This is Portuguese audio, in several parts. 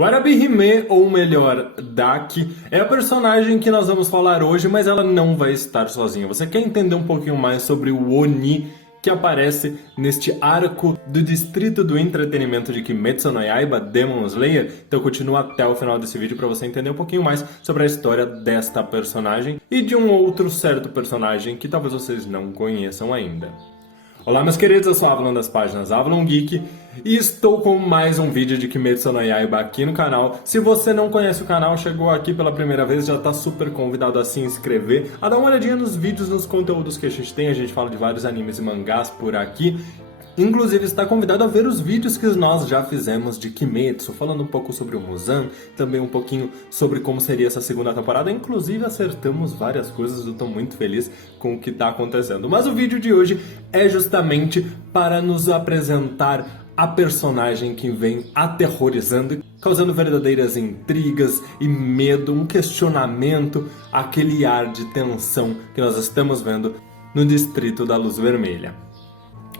Warabi-Hime, ou melhor, Daki, é a personagem que nós vamos falar hoje, mas ela não vai estar sozinha. Você quer entender um pouquinho mais sobre o Oni que aparece neste arco do Distrito do Entretenimento de Kimetsu no Yaiba, Demon Slayer? Então continua até o final desse vídeo para você entender um pouquinho mais sobre a história desta personagem e de um outro certo personagem que talvez vocês não conheçam ainda. Olá meus queridos, eu sou o Avalon das páginas Avalon Geek e estou com mais um vídeo de Kimetsu no Yaiba aqui no canal. Se você não conhece o canal, chegou aqui pela primeira vez, já está super convidado a se inscrever, a dar uma olhadinha nos vídeos, nos conteúdos que a gente fala de vários animes e mangás por aqui. Inclusive está convidado a ver os vídeos que nós já fizemos de Kimetsu, falando um pouco sobre o Muzan, também um pouquinho sobre como seria essa segunda temporada. Inclusive acertamos várias coisas, eu estou muito feliz com o que está acontecendo. Mas o vídeo de hoje é justamente para nos apresentar a personagem que vem aterrorizando, causando verdadeiras intrigas e medo, um questionamento, aquele ar de tensão que nós estamos vendo no Distrito da Luz Vermelha.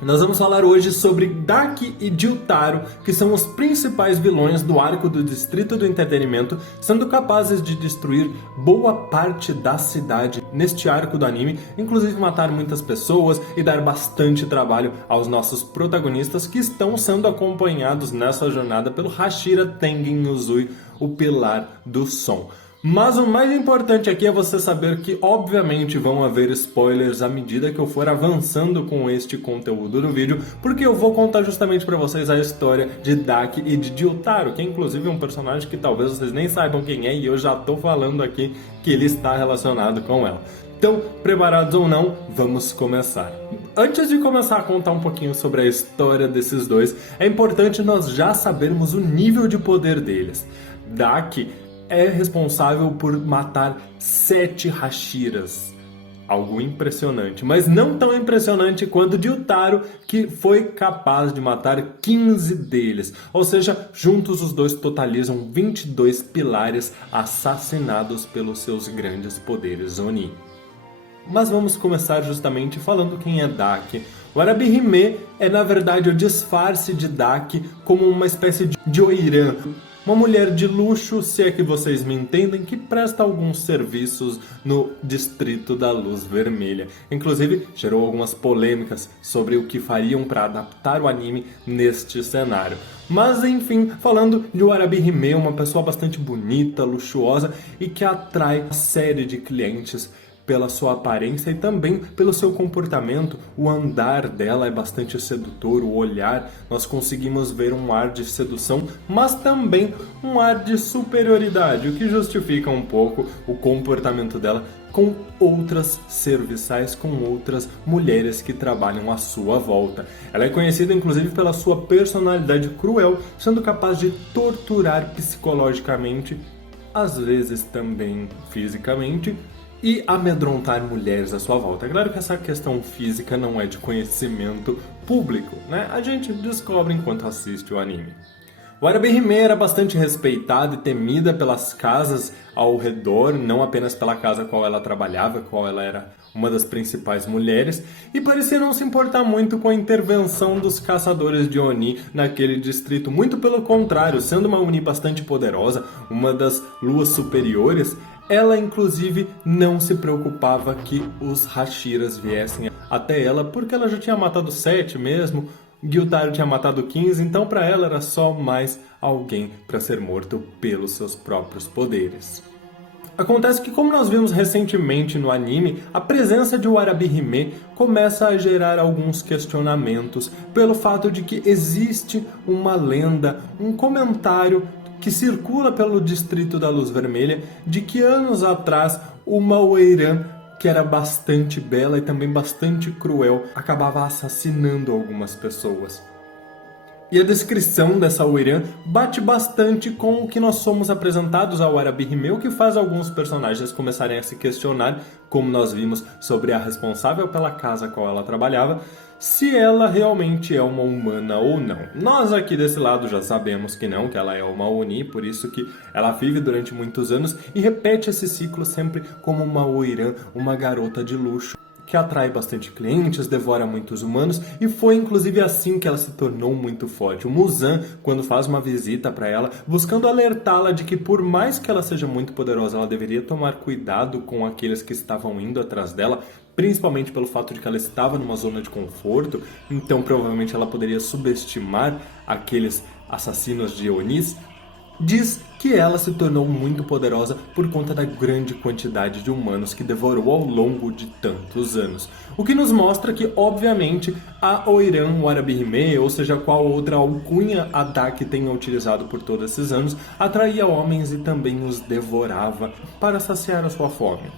Nós vamos falar hoje sobre Daki e Gyutaro, que são os principais vilões do arco do Distrito do Entretenimento, sendo capazes de destruir boa parte da cidade neste arco do anime, inclusive matar muitas pessoas e dar bastante trabalho aos nossos protagonistas que estão sendo acompanhados nessa jornada pelo Hashira Tengen Uzui, o Pilar do Som. Mas o mais importante aqui é você saber que obviamente vão haver spoilers à medida que eu for avançando com este conteúdo no vídeo, porque eu vou contar justamente para vocês a história de Daki e de Gyutaro, que é inclusive um personagem que talvez vocês nem saibam quem é e eu já tô falando aqui que ele está relacionado com ela. Então, preparados ou não, vamos começar. Antes de começar a contar um pouquinho sobre a história desses dois, é importante nós já sabermos o nível de poder deles. Daki é responsável por matar 7 Hashiras. Algo impressionante, mas não tão impressionante quanto Gyutaro, que foi capaz de matar 15 deles. Ou seja, juntos os dois totalizam 22 pilares assassinados pelos seus grandes poderes Oni. Mas vamos começar justamente falando quem é Daki. Warabi-Hime é na verdade o disfarce de Daki como uma espécie de Oiran. Uma mulher de luxo, se é que vocês me entendem, que presta alguns serviços no Distrito da Luz Vermelha. Inclusive, gerou algumas polêmicas sobre o que fariam para adaptar o anime neste cenário. Mas enfim, falando de Warabi-Hime, uma pessoa bastante bonita, luxuosa e que atrai uma série de clientes pela sua aparência e também pelo seu comportamento. O andar dela é bastante sedutor, o olhar, nós conseguimos ver um ar de sedução, mas também um ar de superioridade, o que justifica um pouco o comportamento dela com outras serviçais, com outras mulheres que trabalham à sua volta. Ela é conhecida inclusive pela sua personalidade cruel, sendo capaz de torturar psicologicamente, às vezes também fisicamente, e amedrontar mulheres à sua volta. É claro que essa questão física não é de conhecimento público, né? A gente descobre enquanto assiste o anime. Warabi-Hime era bastante respeitada e temida pelas casas ao redor, não apenas pela casa qual ela trabalhava, qual ela era uma das principais mulheres, e parecia não se importar muito com a intervenção dos caçadores de Oni naquele distrito. Muito pelo contrário, sendo uma Oni bastante poderosa, uma das luas superiores, ela inclusive não se preocupava que os Hashiras viessem até ela, porque ela já tinha matado 7 mesmo, Gyutaro tinha matado 15, então para ela era só mais alguém para ser morto pelos seus próprios poderes. Acontece que, como nós vimos recentemente no anime, a presença de Warabi-Hime começa a gerar alguns questionamentos pelo fato de que existe uma lenda, um comentário que circula pelo Distrito da Luz Vermelha de que anos atrás uma Oiran, que era bastante bela e também bastante cruel, acabava assassinando algumas pessoas. E a descrição dessa Oiran bate bastante com o que nós somos apresentados ao Warabi-Hime, o que faz alguns personagens começarem a se questionar, como nós vimos sobre a responsável pela casa a qual ela trabalhava, se ela realmente é uma humana ou não. Nós aqui desse lado já sabemos que não, que ela é uma Oni, por isso que ela vive durante muitos anos e repete esse ciclo sempre como uma Oiran, uma garota de luxo, que atrai bastante clientes, devora muitos humanos, e foi inclusive assim que ela se tornou muito forte. O Muzan, quando faz uma visita para ela, buscando alertá-la de que por mais que ela seja muito poderosa, ela deveria tomar cuidado com aqueles que estavam indo atrás dela, principalmente pelo fato de que ela estava numa zona de conforto, então provavelmente ela poderia subestimar aqueles assassinos de Onis. Diz que ela se tornou muito poderosa por conta da grande quantidade de humanos que devorou ao longo de tantos anos. O que nos mostra que, obviamente, a Oiran Warabihime, ou seja, qual outra alcunha a Dak tenha utilizado por todos esses anos, atraía homens e também os devorava para saciar a sua fome.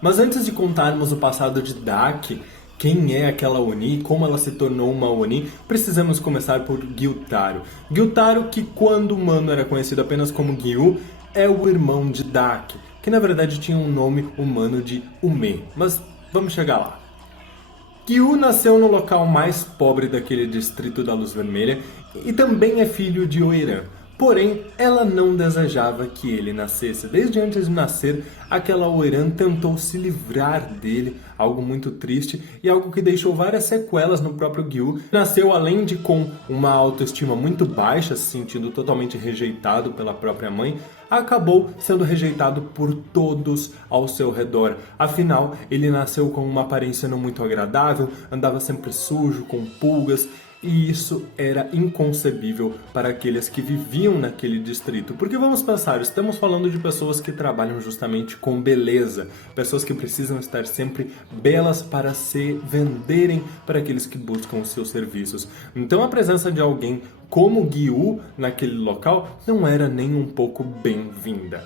Mas antes de contarmos o passado de Dak, quem é aquela Oni e como ela se tornou uma Oni, precisamos começar por Gyutaro. Gyutaro, que quando humano era conhecido apenas como Gyu, é o irmão de Dak, que na verdade tinha um nome humano de Ume, mas vamos chegar lá. Gyu nasceu no local mais pobre daquele distrito da Luz Vermelha e também é filho de Oiran. Porém, ela não desejava que ele nascesse. Desde antes de nascer, aquela Oiran tentou se livrar dele, algo muito triste e algo que deixou várias sequelas no próprio Gyu. Nasceu além de com uma autoestima muito baixa, se sentindo totalmente rejeitado pela própria mãe, acabou sendo rejeitado por todos ao seu redor. Afinal, ele nasceu com uma aparência não muito agradável, andava sempre sujo, com pulgas, e isso era inconcebível para aqueles que viviam naquele distrito. Porque vamos pensar, estamos falando de pessoas que trabalham justamente com beleza, pessoas que precisam estar sempre belas para se venderem para aqueles que buscam os seus serviços. Então a presença de alguém como Gyu naquele local não era nem um pouco bem-vinda.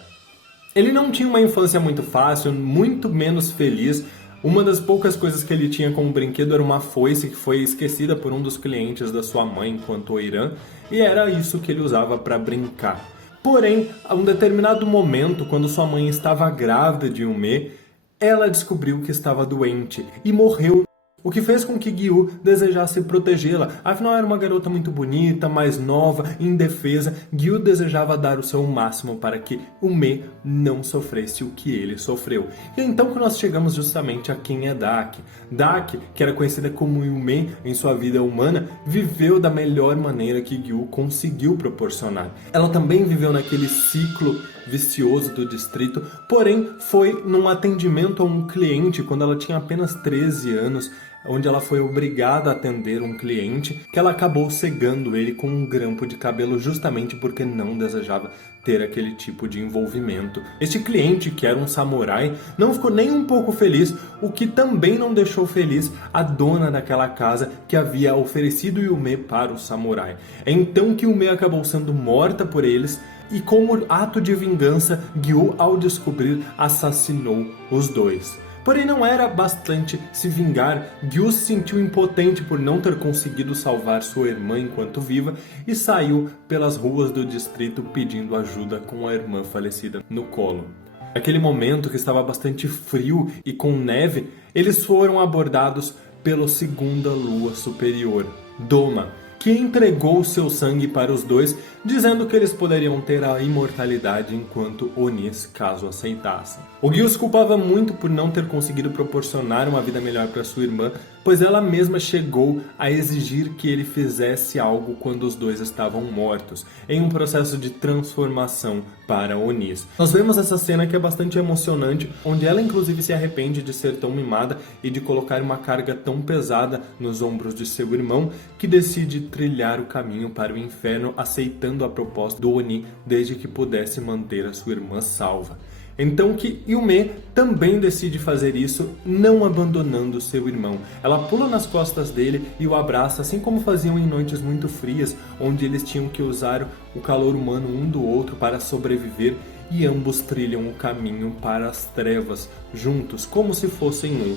Ele não tinha uma infância muito fácil, muito menos feliz. Uma das poucas coisas que ele tinha como brinquedo era uma foice que foi esquecida por um dos clientes da sua mãe enquanto Oiran, e era isso que ele usava para brincar. Porém, a um determinado momento, quando sua mãe estava grávida de Yume, ela descobriu que estava doente e morreu. O que fez com que Gyu desejasse protegê-la. Afinal, era uma garota muito bonita, mais nova, indefesa. Gyu desejava dar o seu máximo para que Ume não sofresse o que ele sofreu. E é então que nós chegamos justamente a quem é Dak. Dak, que era conhecida como Yume em sua vida humana, viveu da melhor maneira que Gyu conseguiu proporcionar. Ela também viveu naquele ciclo vicioso do distrito, porém foi num atendimento a um cliente quando ela tinha apenas 13 anos, onde ela foi obrigada a atender um cliente, que ela acabou cegando ele com um grampo de cabelo justamente porque não desejava ter aquele tipo de envolvimento. Este cliente, que era um samurai, não ficou nem um pouco feliz, o que também não deixou feliz a dona daquela casa que havia oferecido Yume para o samurai. É então que Yume acabou sendo morta por eles, e como ato de vingança, Gyu, ao descobrir, assassinou os dois. Porém, não era bastante se vingar. Gyu se sentiu impotente por não ter conseguido salvar sua irmã enquanto viva e saiu pelas ruas do distrito pedindo ajuda com a irmã falecida no colo. Naquele momento que estava bastante frio e com neve, eles foram abordados pela segunda lua superior, Doma, que entregou seu sangue para os dois, dizendo que eles poderiam ter a imortalidade enquanto Onis, caso aceitassem. O Gyu se culpava muito por não ter conseguido proporcionar uma vida melhor para sua irmã, pois ela mesma chegou a exigir que ele fizesse algo quando os dois estavam mortos, em um processo de transformação para Onis. Nós vemos essa cena que é bastante emocionante, onde ela inclusive se arrepende de ser tão mimada e de colocar uma carga tão pesada nos ombros de seu irmão, que decide trilhar o caminho para o inferno, aceitando a proposta do Oni desde que pudesse manter a sua irmã salva. Então que Yume também decide fazer isso, não abandonando seu irmão. Ela pula nas costas dele e o abraça, assim como faziam em noites muito frias, onde eles tinham que usar o calor humano um do outro para sobreviver, e ambos trilham o caminho para as trevas, juntos, como se fossem um.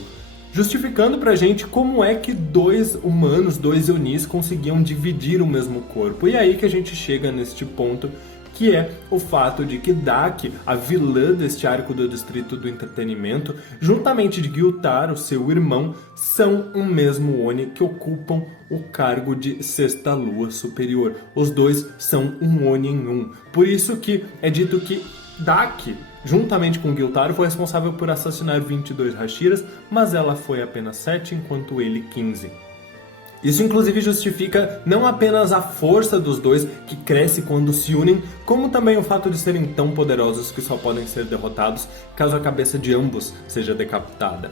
Justificando pra gente como é que dois humanos, dois Onis, conseguiam dividir o mesmo corpo. E aí que a gente chega neste ponto, que é o fato de que Dak, a vilã deste arco do Distrito do Entretenimento, juntamente de Gyutaro, seu irmão, são o mesmo Oni que ocupam o cargo de Sexta Lua Superior. Os dois são um Oni em um. Por isso que é dito que Dak juntamente com Gyutaro, foi responsável por assassinar 22 Hashiras, mas ela foi apenas 7, enquanto ele 15. Isso inclusive justifica não apenas a força dos dois, que cresce quando se unem, como também o fato de serem tão poderosos que só podem ser derrotados caso a cabeça de ambos seja decapitada.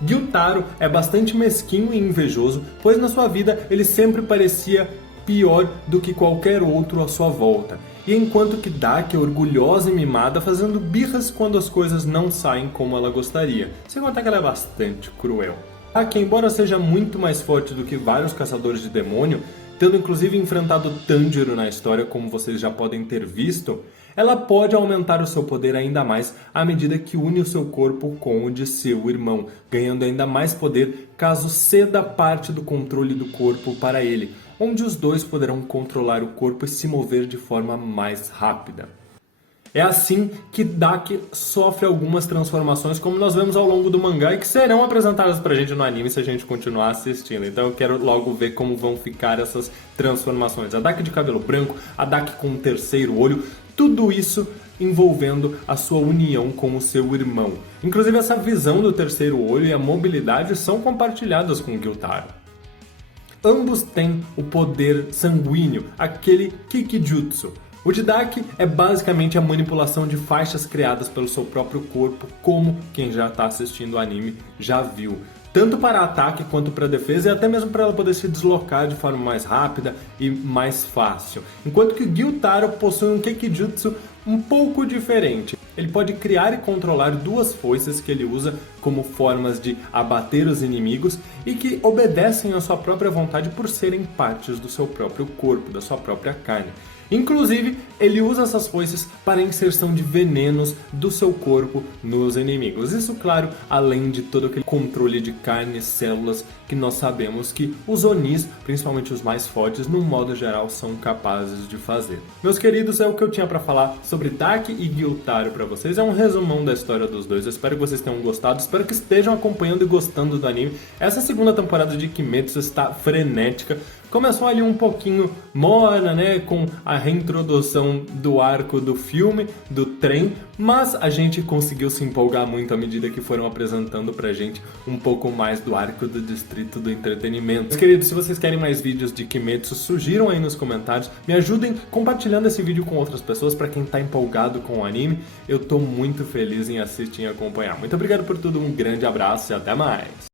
Gyutaro é bastante mesquinho e invejoso, pois na sua vida ele sempre parecia pior do que qualquer outro à sua volta. E enquanto que Daki é orgulhosa e mimada, fazendo birras quando as coisas não saem como ela gostaria, sem contar que ela é bastante cruel. Daki, embora seja muito mais forte do que vários caçadores de demônio, tendo inclusive enfrentado Tanjiro na história, como vocês já podem ter visto, ela pode aumentar o seu poder ainda mais à medida que une o seu corpo com o de seu irmão, ganhando ainda mais poder caso ceda parte do controle do corpo para ele, onde os dois poderão controlar o corpo e se mover de forma mais rápida. É assim que Daki sofre algumas transformações, como nós vemos ao longo do mangá, e que serão apresentadas pra gente no anime se a gente continuar assistindo. Então eu quero logo ver como vão ficar essas transformações. A Daki de cabelo branco, a Daki com um terceiro olho, tudo isso envolvendo a sua união com o seu irmão. Inclusive essa visão do terceiro olho e a mobilidade são compartilhadas com Gyutaro. Ambos têm o poder sanguíneo, aquele Kikijutsu. O de Daki é basicamente a manipulação de faixas criadas pelo seu próprio corpo, como quem já está assistindo o anime já viu. Tanto para ataque quanto para defesa e até mesmo para ela poder se deslocar de forma mais rápida e mais fácil. Enquanto que Gyutaro possui um Kikijutsu um pouco diferente. Ele pode criar e controlar duas foices que ele usa como formas de abater os inimigos e que obedecem à sua própria vontade por serem partes do seu próprio corpo, da sua própria carne. Inclusive, ele usa essas foices para a inserção de venenos do seu corpo nos inimigos. Isso, claro, além de todo aquele controle de carne e células que nós sabemos que os Onis, principalmente os mais fortes, no modo geral, são capazes de fazer. Meus queridos, é o que eu tinha para falar sobre Daki e Gyutaro para vocês. É um resumão da história dos dois. Eu espero que vocês tenham gostado, espero que estejam acompanhando e gostando do anime. Essa segunda temporada de Kimetsu está frenética. Começou ali um pouquinho morna, né, com a reintrodução do arco do filme, do trem, mas a gente conseguiu se empolgar muito à medida que foram apresentando pra gente um pouco mais do arco do Distrito do Entretenimento. Meus queridos, se vocês querem mais vídeos de Kimetsu, sugiram aí nos comentários, me ajudem compartilhando esse vídeo com outras pessoas, pra quem tá empolgado com o anime. Eu tô muito feliz em assistir e acompanhar. Muito obrigado por tudo, um grande abraço e até mais!